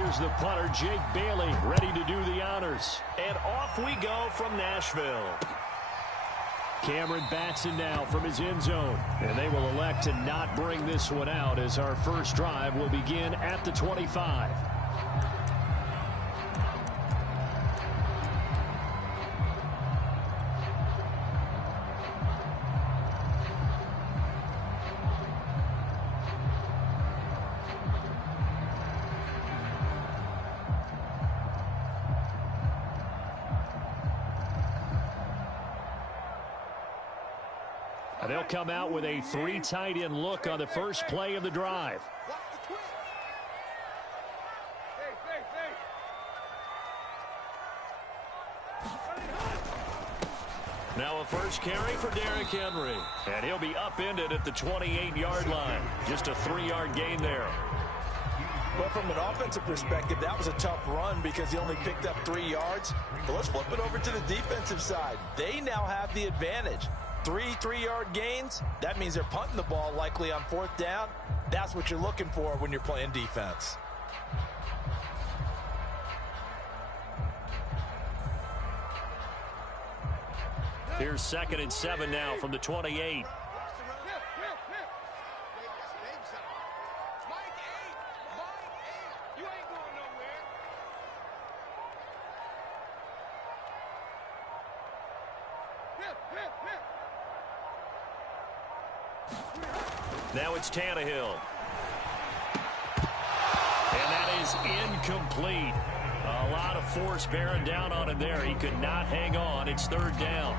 here's the punter, Jake Bailey, ready to do the honors. And off we go from Nashville. Cameron Batson now from his end zone. And they will elect to not bring this one out as our first drive will begin at the 25. They'll come out with a 3 tight end look on the first play of the drive. Now a first carry for Derrick Henry. And he'll be upended at the 28-yard line. Just a 3-yard gain there. But from an offensive perspective, that was a tough run because he only picked up 3 yards. But let's flip it over to the defensive side. They now have the advantage. 3 3-yard gains, that means they're punting the ball likely on 4th down. That's what you're looking for when you're playing defense. Here's 2nd and 7 now from the 28. Now it's Tannehill. And that is incomplete. A lot of force bearing down on him there. He could not hang on. It's 3rd down.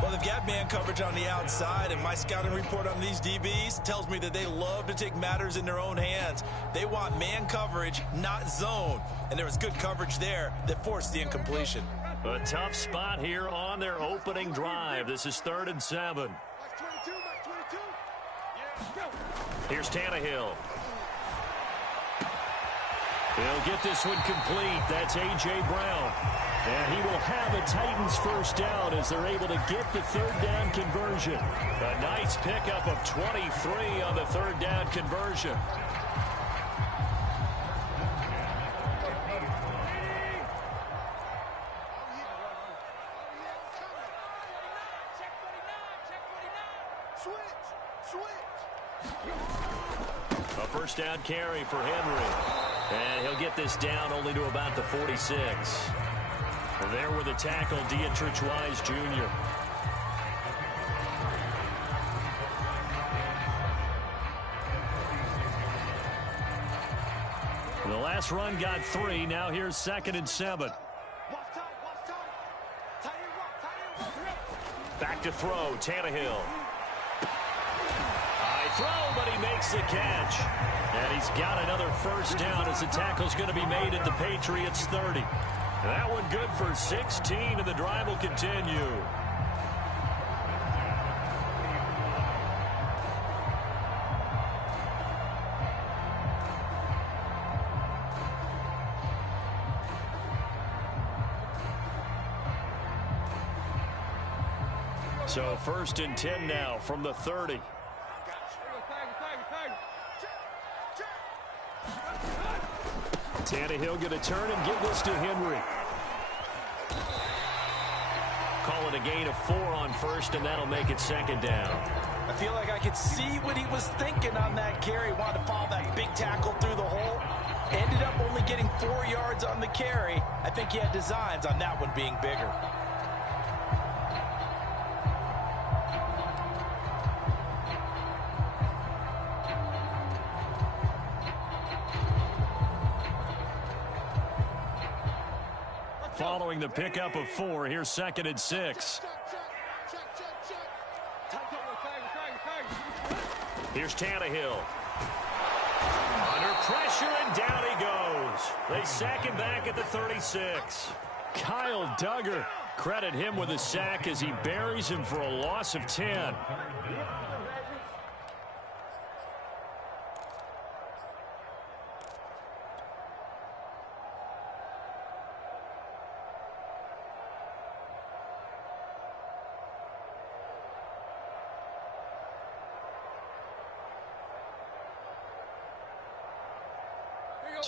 Well, they've got man coverage on the outside, and my scouting report on these DBs tells me that they love to take matters in their own hands. They want man coverage, not zone. And there was good coverage there that forced the incompletion. A tough spot here on their opening drive. This is 3rd and 7. Here's Tannehill. He'll get this one complete. That's A.J. Brown. And he will have a Titans first down as they're able to get the 3rd down conversion. A nice pickup of 23 on the 3rd down conversion. A first down carry for Henry. And he'll get this down only to about the 46. There with the tackle, Dietrich Wise Jr. The last run got 3. Now here's 2nd and 7. Back to throw, Tannehill. High throw, but he makes the catch. And he's got another first down as the tackle's going to be made at the Patriots 30. That one good for 16, and the drive will continue. So 1st and 10 now from the 30. Tannehill going to turn and give this to Henry. Calling a gain of 4 on 1st, and that'll make it 2nd down. I feel like I could see what he was thinking on that carry. Wanted to follow that big tackle through the hole. Ended up only getting 4 yards on the carry. I think he had designs on that one being bigger. Following the pickup of 4, here's 2nd and 6. Here's Tannehill. Under pressure, and down he goes. They sack him back at the 36. Kyle Duggar, credit him with a sack as he buries him for a loss of 10.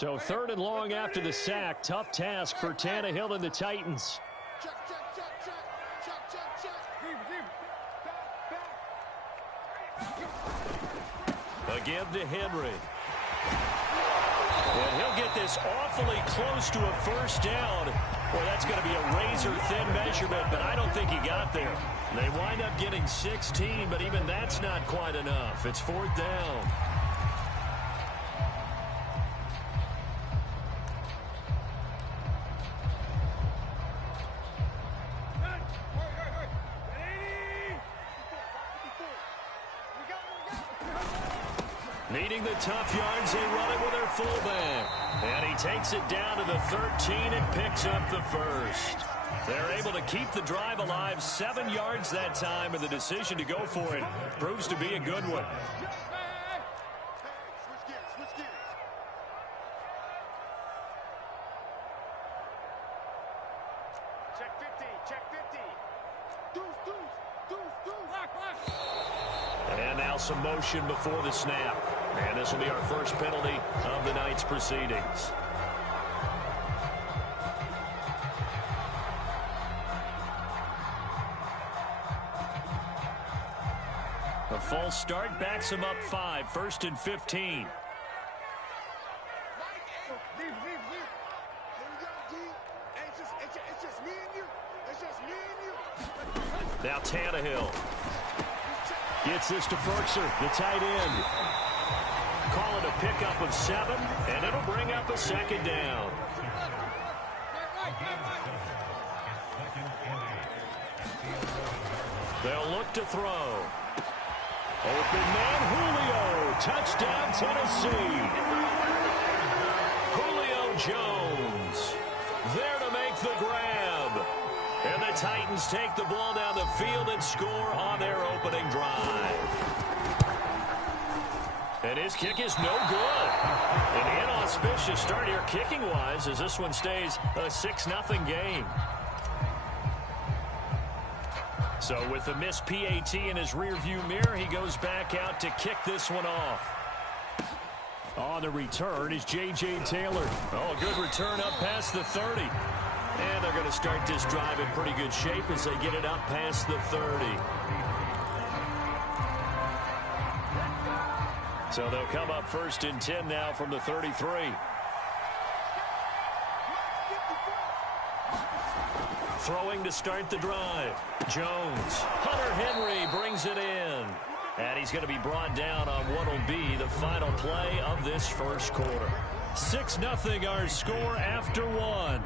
So 3rd and long after the sack. Tough task for Tannehill and the Titans. Again to Henry. And he'll get this awfully close to a first down. Boy, that's going to be a razor-thin measurement, but I don't think he got there. They wind up getting 16, but even that's not quite enough. It's 4th down. Needing the tough yards, they run it with their fullback. And he takes it down to the 13 and picks up the first. They're able to keep the drive alive, 7 yards that time, and the decision to go for it proves to be a good one. Check 50, check 50. Deuce. And now some motion before the snap. And this will be our first penalty of the night's proceedings. A false start backs him up 5, 1st and 15. Now Tannehill gets this to Ferkser, the tight end. Call it a pickup of 7, and it'll bring up a 2nd down. They'll look to throw. Open man, Julio. Touchdown, Tennessee. Julio Jones there to make the grab. And the Titans take the ball down the field and score on their opening drive. And his kick is no good. An inauspicious start here kicking-wise as this one stays a 6-0 game. So with the missed PAT in his rearview mirror, he goes back out to kick this one off. On the return is J.J. Taylor. Oh, good return up past the 30. And they're going to start this drive in pretty good shape as they get it up past the 30. So they'll come up 1st and 10 now from the 33. Throwing to start the drive. Jones. Hunter Henry brings it in. And he's going to be brought down on what will be the final play of this first quarter. 6-0 our score after 1.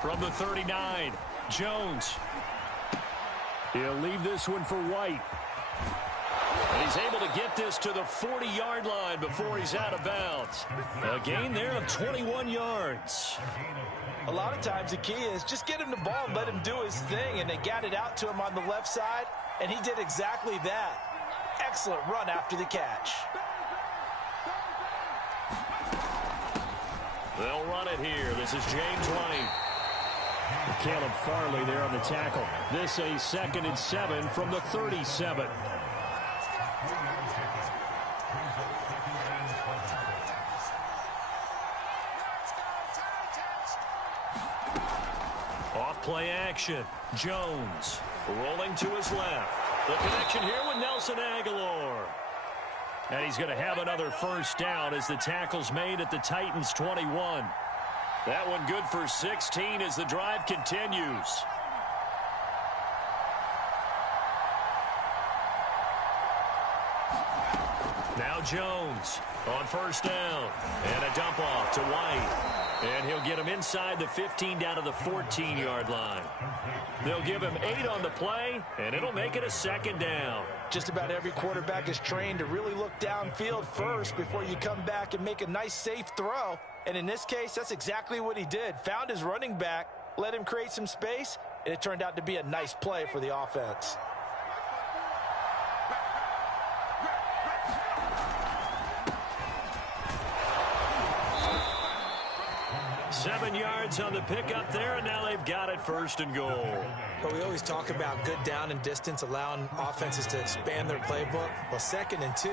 From the 39, Jones. He'll leave this one for White. And he's able to get this to the 40-yard line before he's out of bounds. A gain there of 21 yards. A lot of times the key is just get him the ball and let him do his thing, and they got it out to him on the left side, and he did exactly that. Excellent run after the catch. They'll run it here. This is James White. Caleb Farley there on the tackle. This a 2nd and 7 from the 37. Off play action. Jones rolling to his left. The connection here with Nelson Aguilar. And he's going to have another first down as the tackle's made at the Titans' 21. That one good for 16 as the drive continues. Now Jones on first down. And a dump off to White. And he'll get him inside the 15 down to the 14-yard line. They'll give him 8 on the play, and it'll make it a 2nd down. Just about every quarterback is trained to really look downfield first before you come back and make a nice, safe throw. And in this case, that's exactly what he did. Found his running back, let him create some space, and it turned out to be a nice play for the offense. 7 yards on the pickup there, and now they've got it 1st and goal. But we always talk about good down and distance, allowing offenses to expand their playbook. Well, 2nd and 2,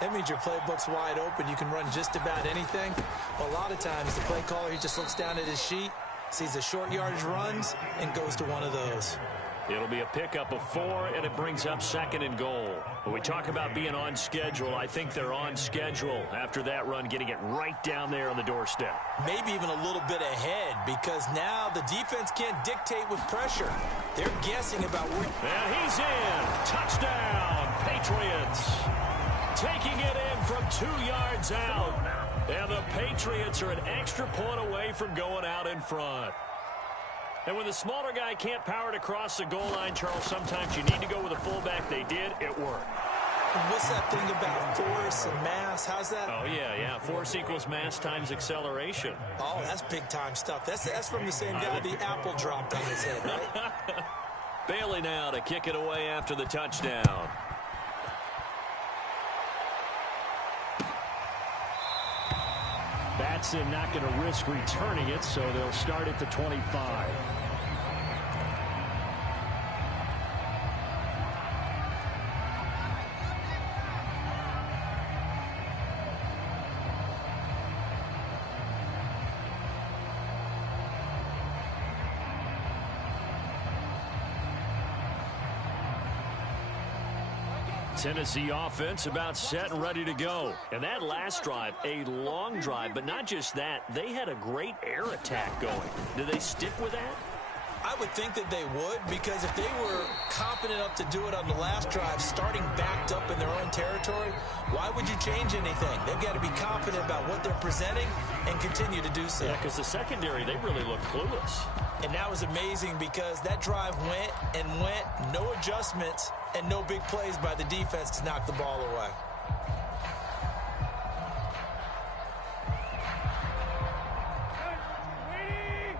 that means your playbook's wide open. You can run just about anything. Well, a lot of times the play caller, he just looks down at his sheet, sees the short yardage runs, and goes to one of those. It'll be a pickup of 4, and it brings up 2nd and goal. When we talk about being on schedule, I think they're on schedule after that run, getting it right down there on the doorstep. Maybe even a little bit ahead, because now the defense can't dictate with pressure. They're guessing about where... And he's in. Touchdown, Patriots. Taking it in from 2 yards out. And the Patriots are an extra point away from going out in front. And when the smaller guy can't power it across the goal line, Charles, sometimes you need to go with a fullback. They did. It worked. What's that thing about force and mass? How's that? Oh, yeah. Force equals mass times acceleration. Oh, that's big-time stuff. That's from the same guy the apple dropped on his head, right? Bailey now to kick it away after the touchdown. Batson not going to risk returning it, so they'll start at the 25. Tennessee offense about set and ready to go. And that last drive, a long drive, but not just that. They had a great air attack going. Do they stick with that? I would think that they would, because if they were confident enough to do it on the last drive, starting backed up in their own territory, why would you change anything? They've got to be confident about what they're presenting and continue to do so. Yeah, because the secondary, they really look clueless. And that was amazing, because that drive went and went, no adjustments, and no big plays by the defense to knock the ball away.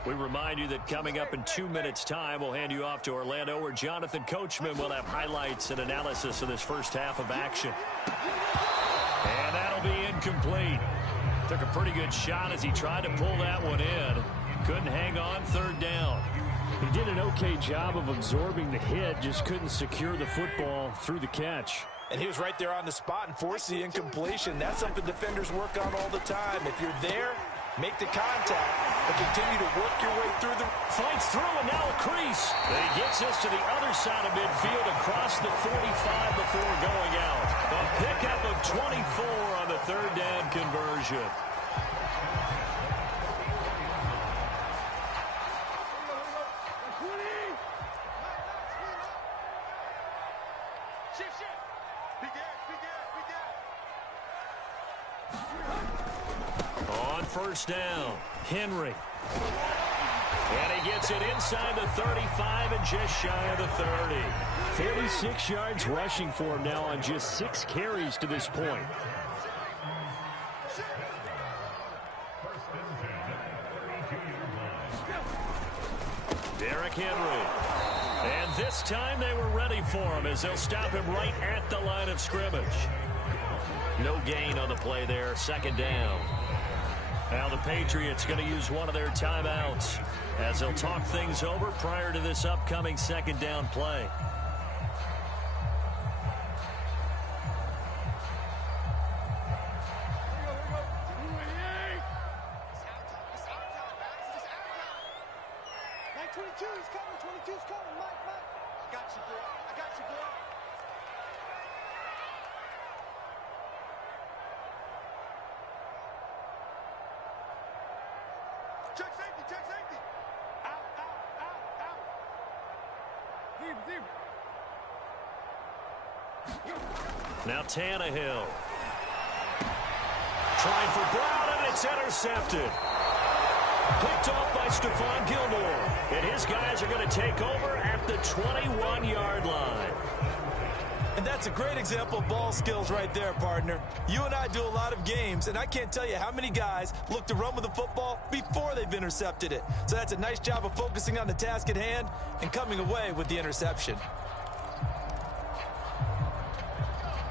We remind you that coming up in 2 minutes' time, we'll hand you off to Orlando, where Jonathan Coachman will have highlights and analysis of this first half of action. And that'll be incomplete. Took a pretty good shot as he tried to pull that one in. Couldn't hang on 3rd down. He did an okay job of absorbing the hit, just couldn't secure the football through the catch. And he was right there on the spot and forced the incompletion. That's something defenders work on all the time. If you're there, make the contact, but continue to work your way through the... Fights through, and now a crease. And he gets us to the other side of midfield, across the 45 before going out. A pickup of 24 on the 3rd down conversion. On 1st down, Henry. And he gets it inside the 35 and just shy of the 30. 46 yards rushing for him now on just 6 carries to this point. Derrick Henry. And this time they were ready for him, as they'll stop him right at the line of scrimmage. No gain on the play there, 2nd down. Now the Patriots going to use one of their timeouts as they'll talk things over prior to this upcoming 2nd down play. Check safety, check safety. Out, out, out, out. Now Tannehill. Trying for Brown, and it's intercepted. Picked off by Stephon Gilmore. And his guys are going to take over at the 21-yard line. And that's a great example of ball skills right there, partner. You and I do a lot of games, and I can't tell you how many guys look to run with the football before they've intercepted it. So that's a nice job of focusing on the task at hand and coming away with the interception.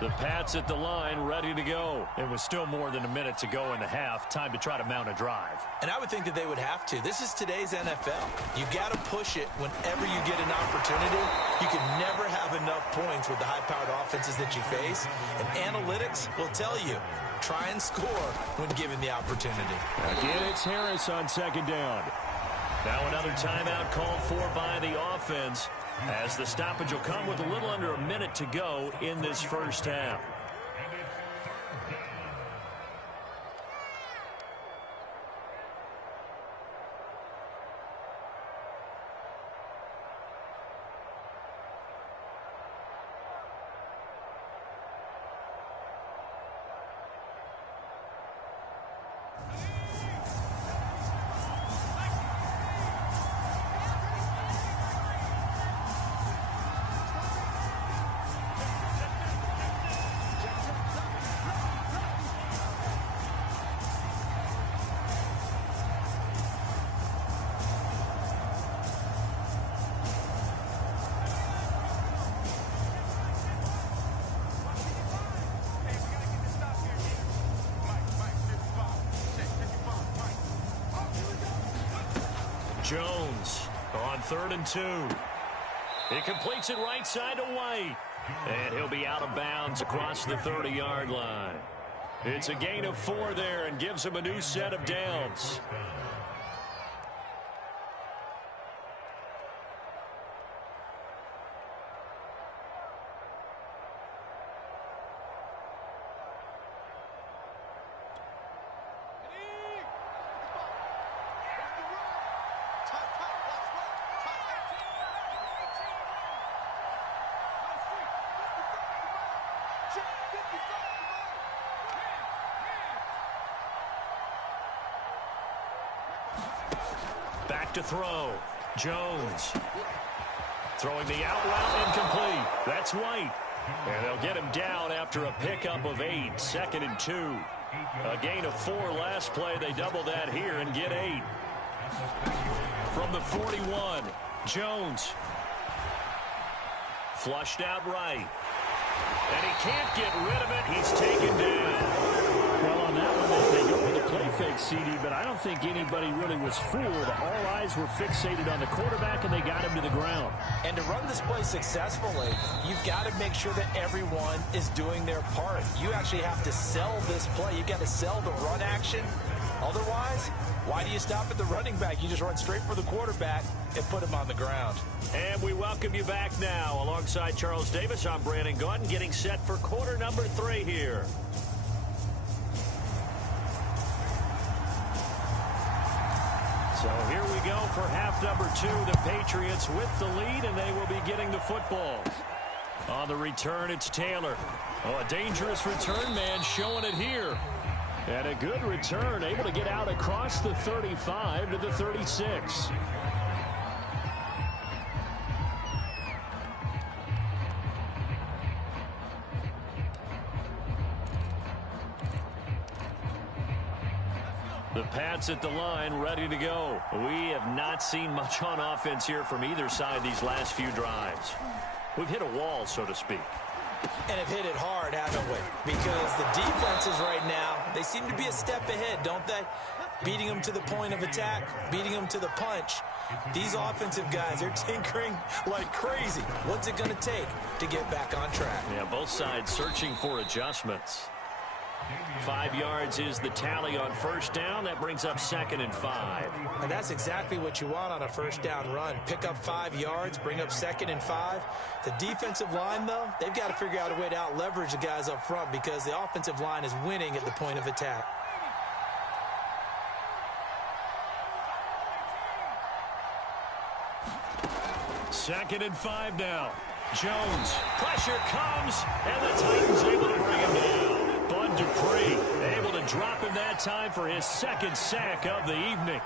The Pats at the line, ready to go. It was still more than a minute to go in the half. Time to try to mount a drive. And I would think that they would have to. This is today's NFL. You got to push it whenever you get an opportunity. You can never have enough points with the high-powered offenses that you face. And analytics will tell you, try and score when given the opportunity. Again, it's Harris on second down. Now another timeout called for by the offense, as the stoppage will come with a little under a minute to go in this first half. Jones on 3rd and 2. He completes it right side to White. And he'll be out of bounds across the 30-yard line. It's a gain of 4 there and gives him a new set of downs. Back to throw. Jones. Throwing the out route incomplete. That's White. And they'll get him down after a pickup of 8. 2nd and 2. A gain of 4 last play. They double that here and get 8. From the 41, Jones. Flushed out right. And he can't get rid of it. He's taken down. Well, on that one, they go with the play fake, CD, but I don't think anybody really was fooled. All eyes were fixated on the quarterback, and they got him to the ground. And to run this play successfully, you've got to make sure that everyone is doing their part. You actually have to sell this play. You've got to sell the run action. Otherwise, why do you stop at the running back? You just run straight for the quarterback and put him on the ground. And we welcome you back now. Alongside Charles Davis, I'm Brandon Gaudin, getting set for quarter number 3 here. So here we go for half number 2. The Patriots with the lead, and they will be getting the football. On the return, it's Taylor. Oh, a dangerous return man showing it here. And a good return, able to get out across the 35 to the 36. The Pats at the line, ready to go. We have not seen much on offense here from either side these last few drives. We've hit a wall, so to speak. And have hit it hard, haven't we? Because the defenses right now, they seem to be a step ahead, don't they? Beating them to the point of attack, beating them to the punch. These offensive guys are tinkering like crazy. What's it going to take to get back on track? Yeah, both sides searching for adjustments. 5 yards is the tally on first down. That brings up 2nd and 5. And that's exactly what you want on a first down run. Pick up 5 yards, bring up 2nd and 5. The defensive line, though, they've got to figure out a way to out-leverage the guys up front because the offensive line is winning at the point of attack. Second and 5 now. Jones. Pressure comes, and the Titans able to bring him down. Bud Dupree able to drop him that time for his 2nd sack of the evening.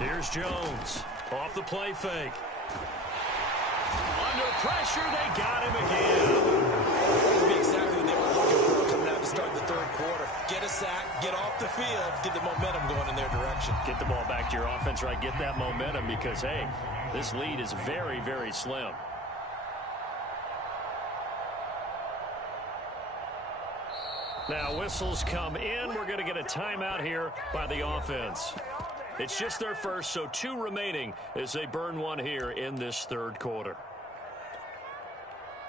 Here's Jones. Off the play fake. Under pressure, they got him again. That would be exactly what they were looking for coming out to start the 3rd quarter. get a sack, get off the field, get the momentum going in their direction. Get the ball back to your offense, right? Get that momentum because, hey, this lead is very, very slim. Now whistles come in. We're going to get a timeout here by the offense. It's just their first, so 2 remaining as they burn one here in this third quarter.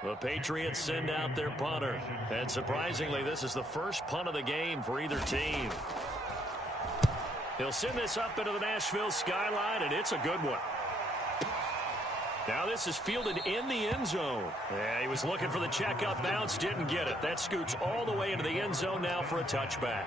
The Patriots send out their punter. And surprisingly, this is the first punt of the game for either team. He'll send this up into the Nashville skyline, and it's a good one. Now this is fielded in the end zone. Yeah, he was looking for the checkup bounce, didn't get it. That scoots all the way into the end zone now for a touchback.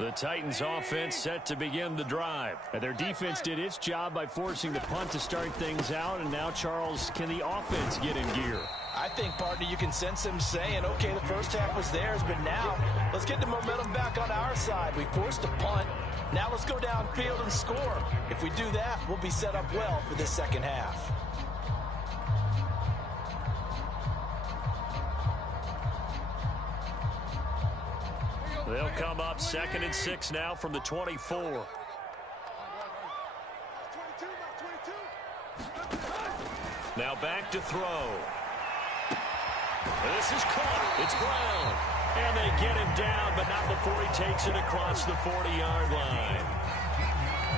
The Titans offense set to begin the drive. And their defense did its job by forcing the punt to start things out. And now, Charles, can the offense get in gear? I think, partner, you can sense him saying, okay, the first half was theirs, but now let's get the momentum back on our side. We forced a punt. Now let's go downfield and score. If we do that, we'll be set up well for this second half. They'll come up 2nd and 6 now from the 24. Now back to throw. This is caught. It's Brown. And they get him down, but not before he takes it across the 40-yard line.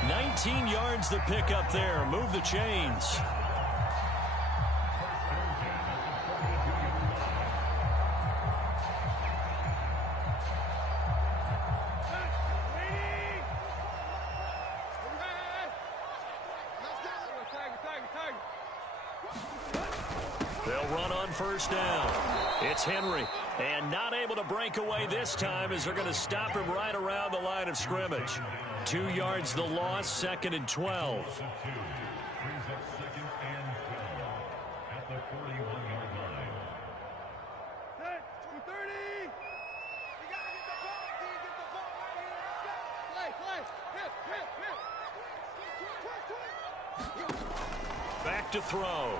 19 yards to pick up there. Move the chains. They'll run on first down. It's Henry. And not able to break away this time as they're going to stop him right around the line of scrimmage. 2 yards the loss, 2nd and 12. Back to throw.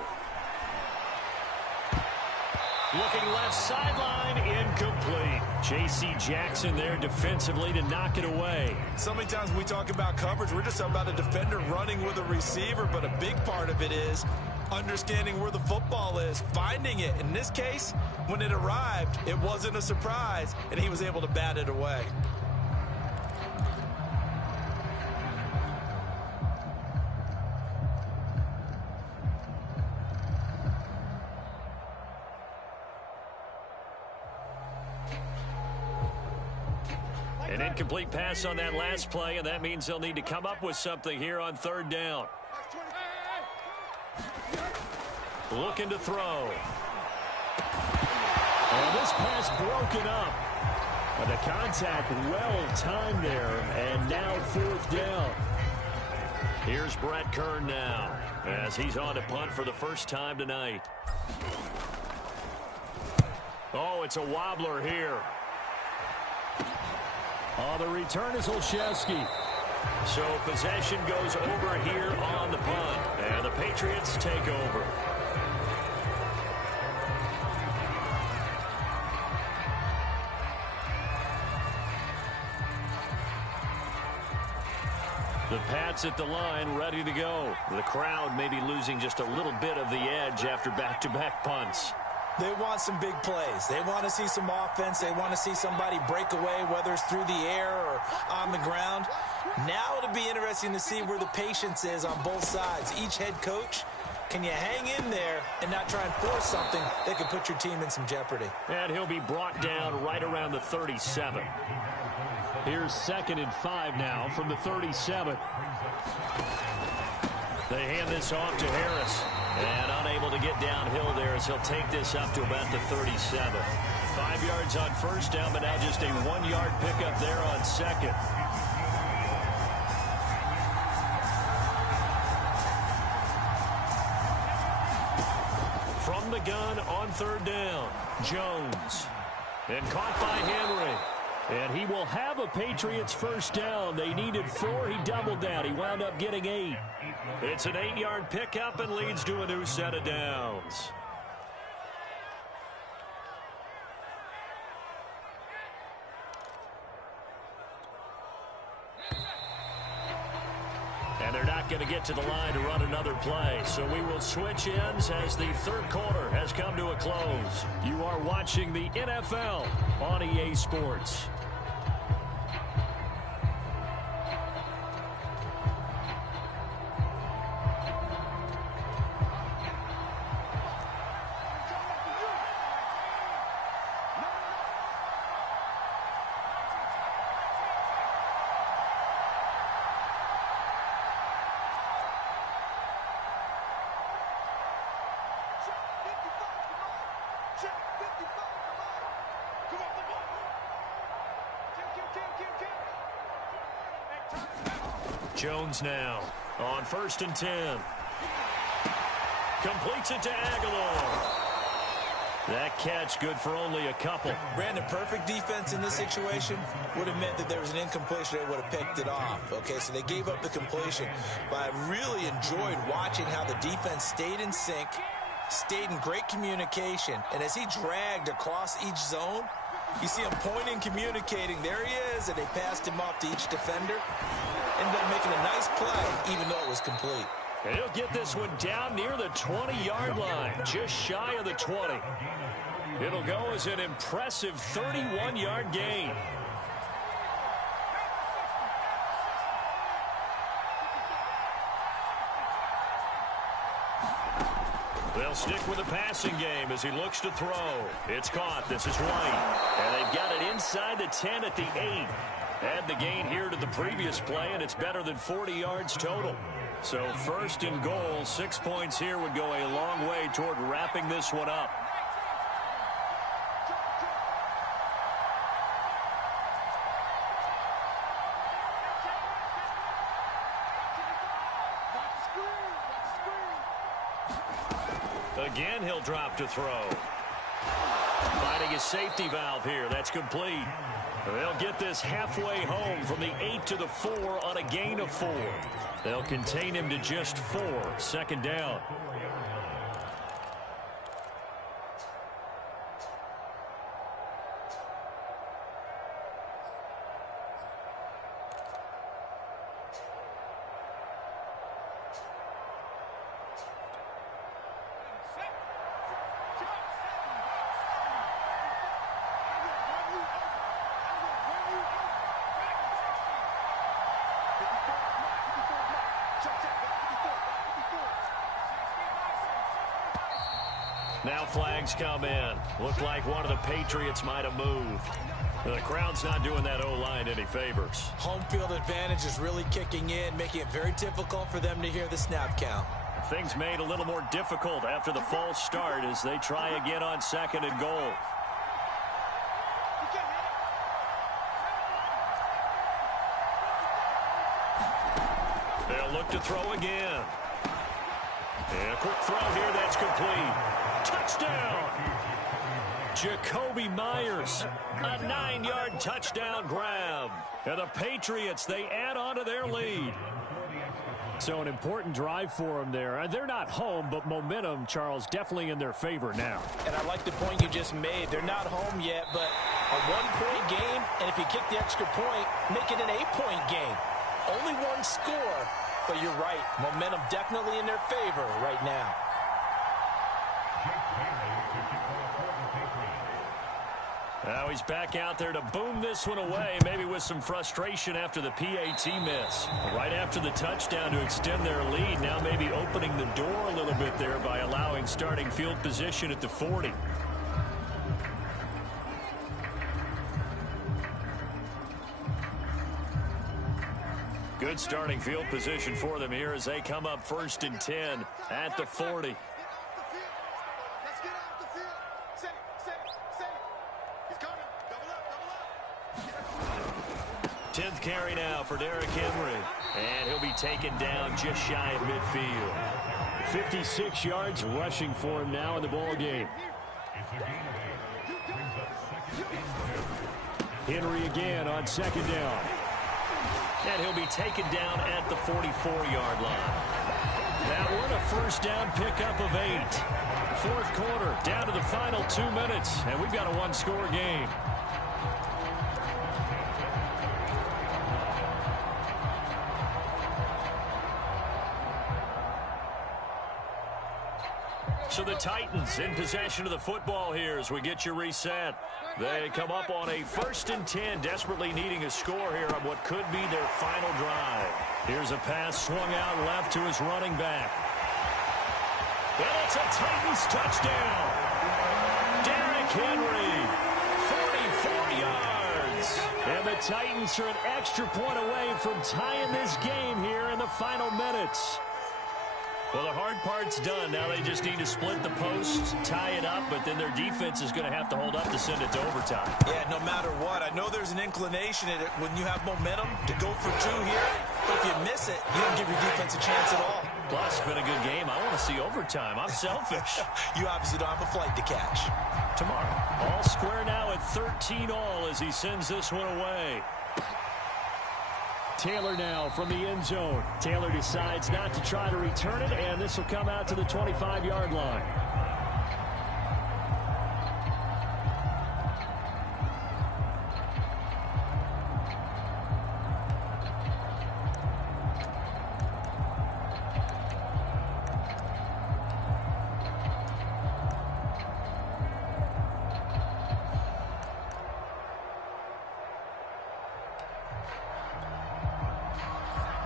Looking left sideline, incomplete. J.C. Jackson there defensively to knock it away. So many times when we talk about coverage, we're just talking about a defender running with a receiver, but a big part of it is understanding where the football is, finding it. In this case, when it arrived, it wasn't a surprise, and he was able to bat it away. An incomplete pass on that last play, and that means they'll need to come up with something here on 3rd down. Looking to throw. And this pass broken up. But the contact well timed there, and now 4th down. Here's Brett Kern now as he's on to punt for the first time tonight. Oh, it's a wobbler here. The return is Olszewski. So possession goes over here on the punt, and the Patriots take over. The Pats at the line, ready to go. The crowd may be losing just a little bit of the edge after back-to-back punts. They want some big plays. They want to see some offense. They want to see somebody break away, whether it's through the air or on the ground. Now it'll be interesting to see where the patience is on both sides. Each head coach, can you hang in there and not try and force something that could put your team in some jeopardy? And he'll be brought down right around the 37. Here's 2nd and 5 now from the 37. They hand this off to Harris. And unable to get downhill there as he'll take this up to about the 37. 5 yards on first down, but now just a 1-yard pickup there on 2nd. From the gun on 3rd down, Jones. And caught by Henry. And he will have a Patriots first down. They needed 4. He doubled that. He wound up getting 8. It's an 8-yard pickup and leads to a new set of downs. And they're not going to get to the line to run another play. So we will switch ends as the third quarter has come to a close. You are watching the NFL on EA Sports. Jones now on 1st and 10. Completes it to Aguilar. That catch good for only a couple. Brandon, perfect defense in this situation would have meant that there was an incompletion. They would have picked it off. Okay, so they gave up the completion. But I really enjoyed watching how the defense stayed in sync, stayed in great communication. And as he dragged across each zone, you see him pointing, communicating. There he is, and they passed him off to each defender. Ended up making a nice play, even though it was complete. And he'll get this one down near the 20-yard line, just shy of the 20. It'll go as an impressive 31-yard gain. They'll stick with the passing game as he looks to throw. It's caught. This is White. And they've got it inside the 10 at the 8. Add the gain here to the previous play, and it's better than 40 yards total. So 1st and goal, 6 points here would go a long way toward wrapping this one up. Again, he'll drop to throw. Finding his safety valve here. That's complete. They'll get this halfway home from the 8 to the 4 on a gain of 4. They'll contain him to just 4. 2nd down. Now flags come in. Looked like one of the Patriots might have moved. The crowd's not doing that O-line any favors. Home field advantage is really kicking in, making it very difficult for them to hear the snap count. Things made a little more difficult after the false start as they try again on 2nd and goal. They'll look to throw again. And a quick throw here, that's complete. Touchdown! Jacoby Myers, a 9-yard touchdown grab. And the Patriots, they add on to their lead. So an important drive for them there. They're not home, but momentum, Charles, definitely in their favor now. And I like the point you just made. They're not home yet, but a 1-point game, and if you kick the extra point, make it an 8-point game. Only one score, but you're right. Momentum definitely in their favor right now. Now he's back out there to boom this one away, maybe with some frustration after the PAT miss. Right after the touchdown to extend their lead, now maybe opening the door a little bit there by allowing starting field position at the 40. Good starting field position for them here as they come up 1st and 10 at the 40. 10th carry now for Derrick Henry. And he'll be taken down just shy of midfield. 56 yards rushing for him now in the ball game. Henry again on second down. And he'll be taken down at the 44-yard line. That one a first down pickup of 8. Fourth quarter, down to the final 2 minutes, and we've got a one-score game. So the Titans in possession of the football here as we get you reset. They come up on a 1st and 10, desperately needing a score here on what could be their final drive. Here's a pass swung out left to his running back. And it's a Titans touchdown. Derrick Henry, 44 yards. And the Titans are an extra point away from tying this game here in the final minutes. Well, the hard part's done. Now they just need to split the posts, tie it up, but then their defense is going to have to hold up to send it to overtime. Yeah, no matter what. I know there's an inclination in it when you have momentum to go for 2 here, but if you miss it, you don't give your defense a chance at all. Plus, it's been a good game. I want to see overtime. I'm selfish. You obviously don't have a flight to catch. Tomorrow. All square now at 13-all as he sends this one away. Taylor now from the end zone. Taylor decides not to try to return it, and this will come out to the 25-yard line.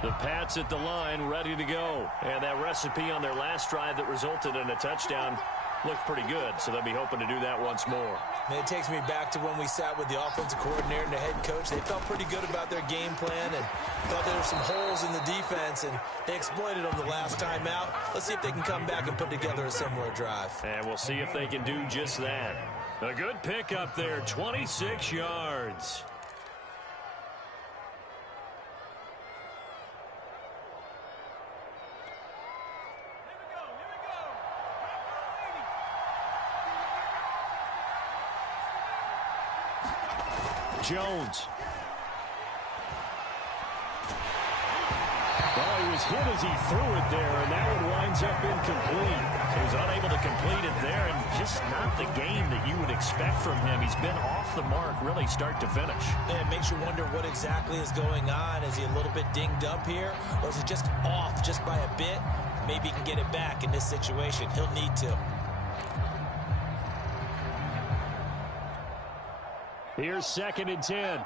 The Pats at the line, ready to go. And that recipe on their last drive that resulted in a touchdown looked pretty good, so they'll be hoping to do that once more. And it takes me back to when we sat with the offensive coordinator and the head coach. They felt pretty good about their game plan and thought there were some holes in the defense, and they exploited them the last time out. Let's see if they can come back and put together a similar drive. And we'll see if they can do just that. A good pickup there, 26 yards. Jones. Well, he was hit as he threw it there, and that one winds up incomplete. He was unable to complete it there, and just not the game that you would expect from him. He's been off the mark, really start to finish. And it makes you wonder what exactly is going on. Is he a little bit dinged up here, or is it just off just by a bit? Maybe he can get it back in this situation. He'll need to. Here's 2nd and 10.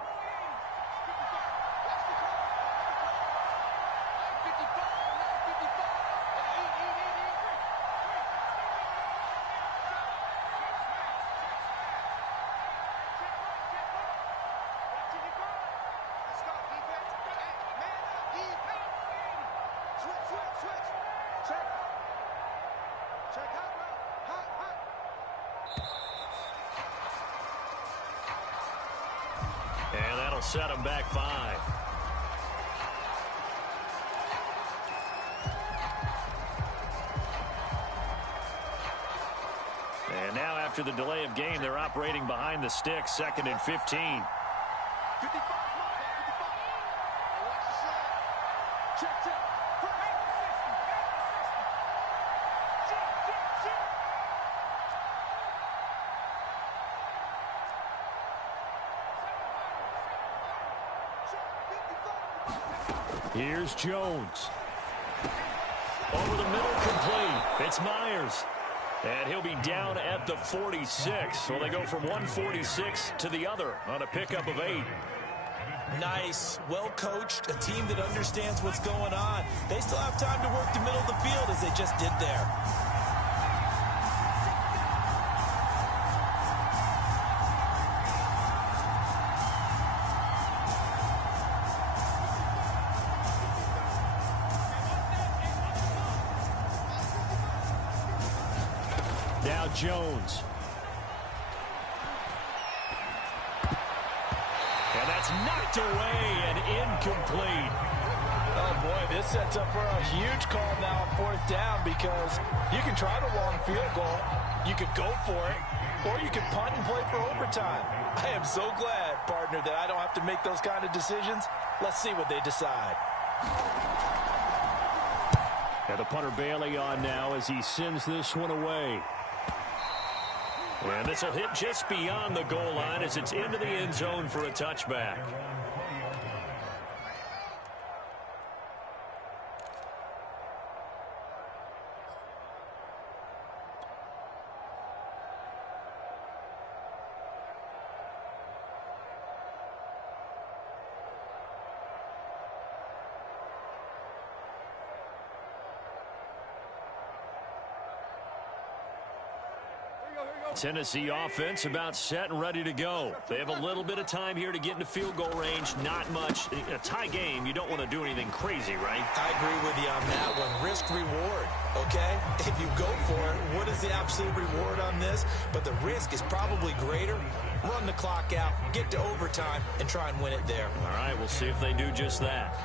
And that'll set him back 5. And now after the delay of game, they're operating behind the sticks, 2nd and 15. Here's Jones. Over the middle, complete. It's Myers. And he'll be down at the 46. So they go from 146 to the other on a pickup of 8. Nice, well coached, a team that understands what's going on. They still have time to work the middle of the field as they just did there. Now Jones. And that's knocked away and incomplete. Oh, boy, this sets up for a huge call now on fourth down because you can try the long field goal, you could go for it, or you could punt and play for overtime. I am so glad, partner, that I don't have to make those kind of decisions. Let's see what they decide. And the punter Bailey on now as he sends this one away. And this will hit just beyond the goal line as it's into the end zone for a touchback. Tennessee offense about set and ready to go. They have a little bit of time here to get into field goal range. Not much. In a tie game, you don't want to do anything crazy, right? I agree with you on that one. Risk reward, okay? If you go for it, what is the absolute reward on this? But the risk is probably greater. Run the clock out, get to overtime, and try and win it there. All right, we'll see if they do just that.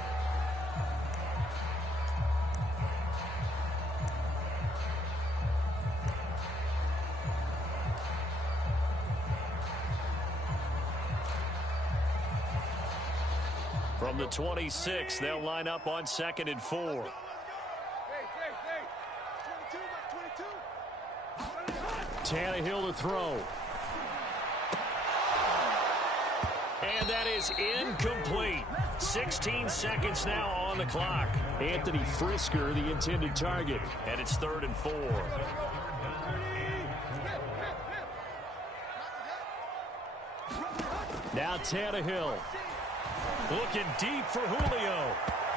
From the 26, they'll line up on 2nd and 4. Tannehill to throw. And that is incomplete. 16 seconds now on the clock. Anthony Frisker, the intended target. And it's 3rd and 4. Now Tannehill. Looking deep for Julio.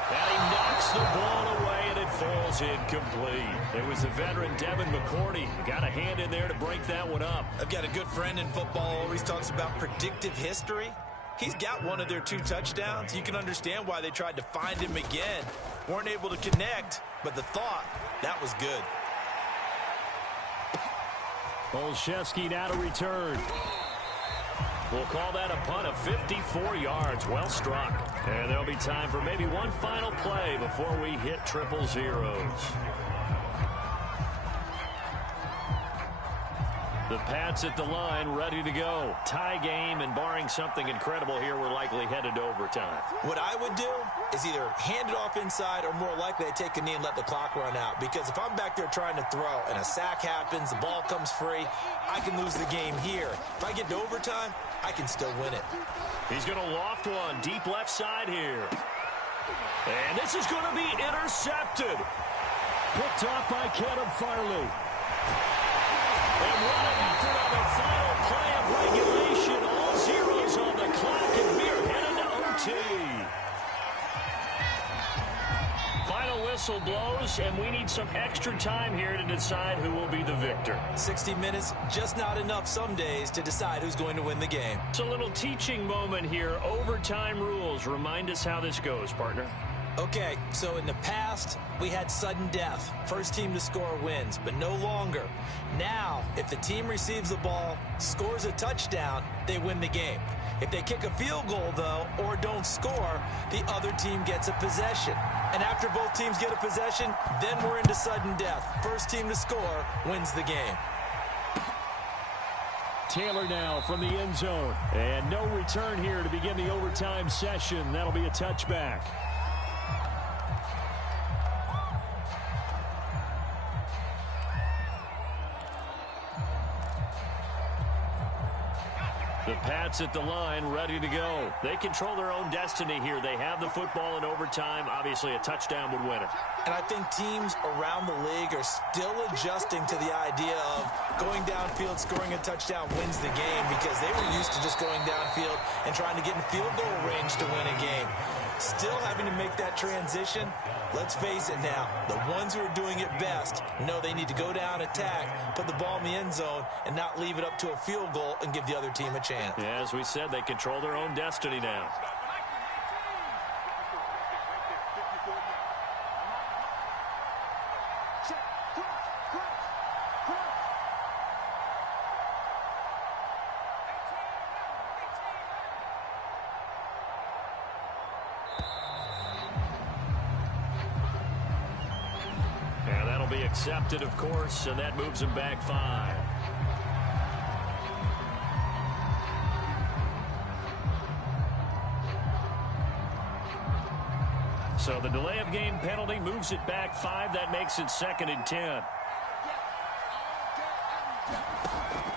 And he knocks the ball away, and it falls incomplete. It was the veteran Devin McCourty. Got a hand in there to break that one up. I've got a good friend in football, always talks about predictive history. He's got one of their 2 touchdowns. You can understand why they tried to find him again. Weren't able to connect, but the thought, that was good. Olszewski now to return. We'll call that a punt of 54 yards. Well struck. And there'll be time for maybe one final play before we hit 000. The Pats at the line, ready to go. Tie game, and barring something incredible here, we're likely headed to overtime. What I would do is either hand it off inside or more likely I take a knee and let the clock run out. Because if I'm back there trying to throw and a sack happens, the ball comes free, I can lose the game here. If I get to overtime, I can still win it. He's going to loft one deep left side here. And this is going to be intercepted. Picked off by Caleb Farley. And what an effort on the final play of regulation. All zeros on the clock, and we're headed to OT. Final whistle blows, and we need some extra time here to decide who will be the victor. 60 minutes, just not enough some days to decide who's going to win the game. It's a little teaching moment here. Overtime rules. Remind us how this goes, partner. Okay, so in the past, we had sudden death. First team to score wins, but no longer. Now, if the team receives the ball, scores a touchdown, they win the game. If they kick a field goal, though, or don't score, the other team gets a possession. And after both teams get a possession, then we're into sudden death. First team to score wins the game. Taylor now from the end zone. And no return here to begin the overtime session. That'll be a touchback. The Pats at the line, ready to go. They control their own destiny here. They have the football in overtime. Obviously, a touchdown would win it. And I think teams around the league are still adjusting to the idea of going downfield, scoring a touchdown wins the game, because they were used to just going downfield and trying to get in field goal range to win a game. Still having to make that transition. Let's face it now, the ones who are doing it best know they need to go down, attack, put the ball in the end zone, and not leave it up to a field goal and give the other team a chance. Yeah, as we said, they control their own destiny now. Accepted, of course, and that moves him back 5. So the delay of game penalty moves it back 5. That makes it 2nd and 10.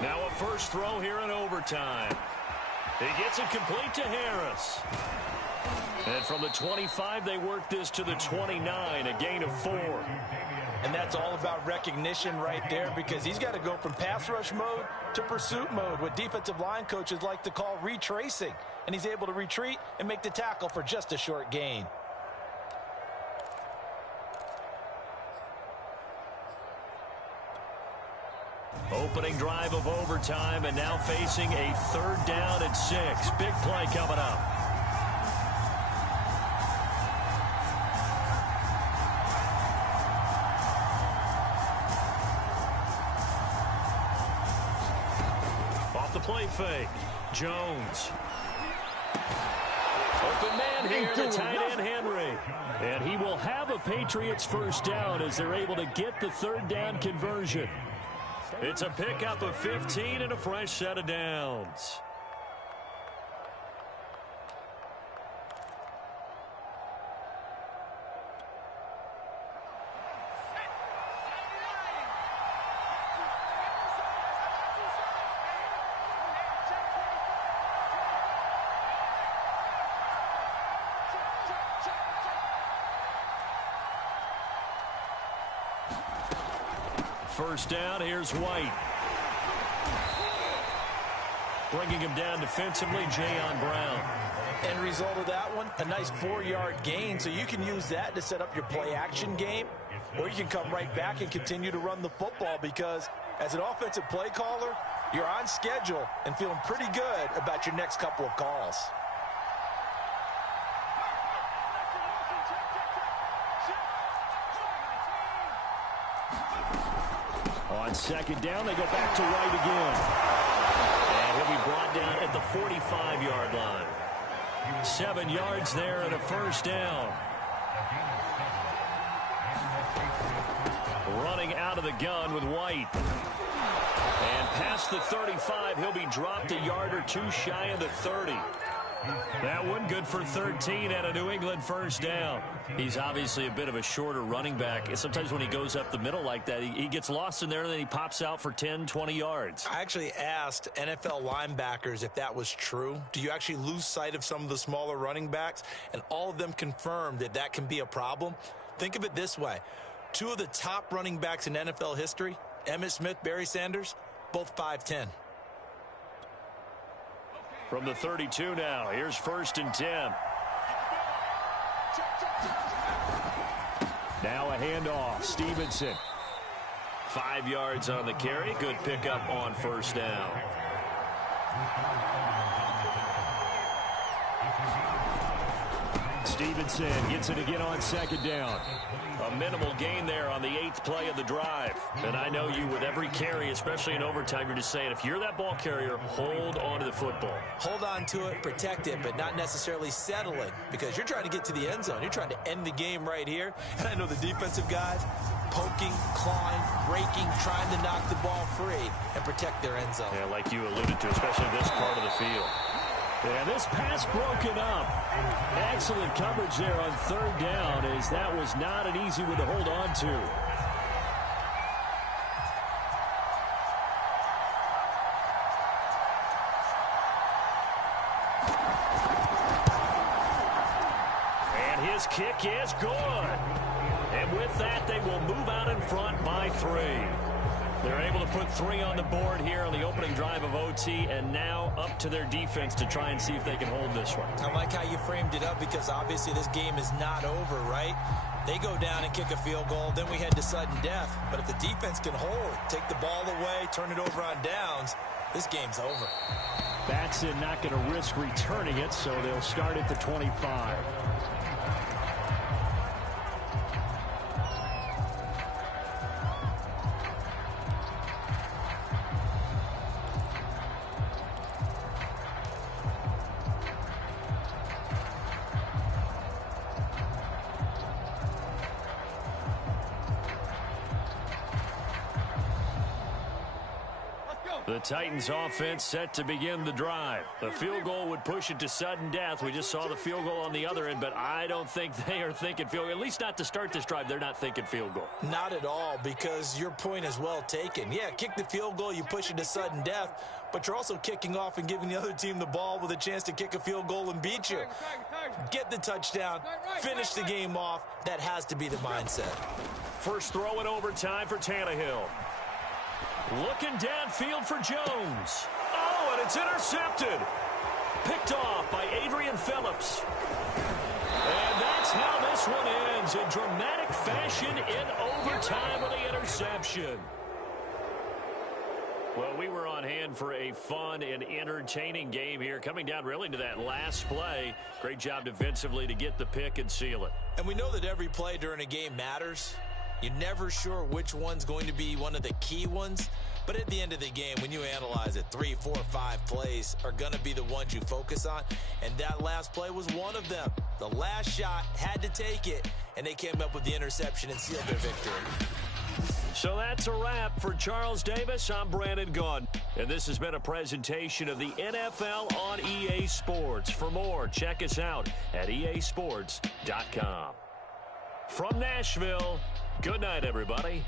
Now a first throw here in overtime. He gets it complete to Harris. And from the 25, they work this to the 29, a gain of 4. And that's all about recognition right there, because he's got to go from pass rush mode to pursuit mode, what defensive line coaches like to call retracing. And he's able to retreat and make the tackle for just a short gain. Opening drive of overtime, and now facing a 3rd down and 6. Big play coming up. Off the play fake, Jones. Open man here, the tight end Henry. And he will have a Patriots first down as they're able to get the 3rd down conversion. It's a pickup of 15 and a fresh set of downs. First down, here's White. Bringing him down defensively, Jayon Brown. End result of that one, a nice 4-yard gain, so you can use that to set up your play-action game, or you can come right back and continue to run the football, because as an offensive play caller, you're on schedule and feeling pretty good about your next couple of calls. On 2nd down, they go back to White again. And he'll be brought down at the 45-yard line. 7 yards there and a first down. Running out of the gun with White. And past the 35, he'll be dropped a yard or 2 shy of the 30. That one good for 13 and a New England first down. He's obviously a bit of a shorter running back. Sometimes when he goes up the middle like that, he gets lost in there and then he pops out for 10, 20 yards. I actually asked NFL linebackers if that was true. Do you actually lose sight of some of the smaller running backs? And all of them confirmed that that can be a problem. Think of it this way. 2 of the top running backs in NFL history, Emmitt Smith, Barry Sanders, both 5'10". From the 32 now, here's 1st and 10. Now a handoff, Stevenson. 5 yards on the carry. Good pickup on first down. Stevenson gets it again on 2nd down. A minimal gain there on the 8th play of the drive. And I know you, with every carry, especially in overtime, you're just saying, if you're that ball carrier, hold on to the football. Hold on to it, protect it, but not necessarily settle it, because you're trying to get to the end zone. You're trying to end the game right here. And I know the defensive guys poking, clawing, breaking, trying to knock the ball free and protect their end zone. Yeah, like you alluded to, especially this part of the field. Yeah, this pass broken up. Excellent coverage there on 3rd down, as that was not an easy one to hold on to. And his kick is good. And with that, they will move out in front by 3. They're able to put 3 on the board here on the opening drive of OT, and now up to their defense to try and see if they can hold this one. I like how you framed it up, because obviously this game is not over, right? They go down and kick a field goal, then we head to sudden death. But if the defense can hold, take the ball away, turn it over on downs, this game's over. Batson not going to risk returning it, so they'll start at the 25. The Titans offense set to begin the drive. The field goal would push it to sudden death. We just saw the field goal on the other end, but I don't think they are thinking field goal. At least not to start this drive. They're not thinking field goal. Not at all, because your point is well taken. Yeah, kick the field goal, you push it to sudden death, but you're also kicking off and giving the other team the ball with a chance to kick a field goal and beat you. Get the touchdown, finish the game off. That has to be the mindset. First throw in overtime for Tannehill. Looking downfield for Jones. Oh, and it's intercepted. Picked off by Adrian Phillips. And that's how this one ends, in dramatic fashion in overtime with the interception. Well, we were on hand for a fun and entertaining game here, coming down really to that last play. Great job defensively to get the pick and seal it. And we know that every play during a game matters. You're never sure which one's going to be one of the key ones. But at the end of the game, when you analyze it, 3, 4, 5 plays are going to be the ones you focus on. And that last play was one of them. The last shot had to take it, and they came up with the interception and sealed their victory. So that's a wrap for Charles Davis. I'm Brandon Gaudin, and this has been a presentation of the NFL on EA Sports. For more, check us out at easports.com. From Nashville, good night, everybody.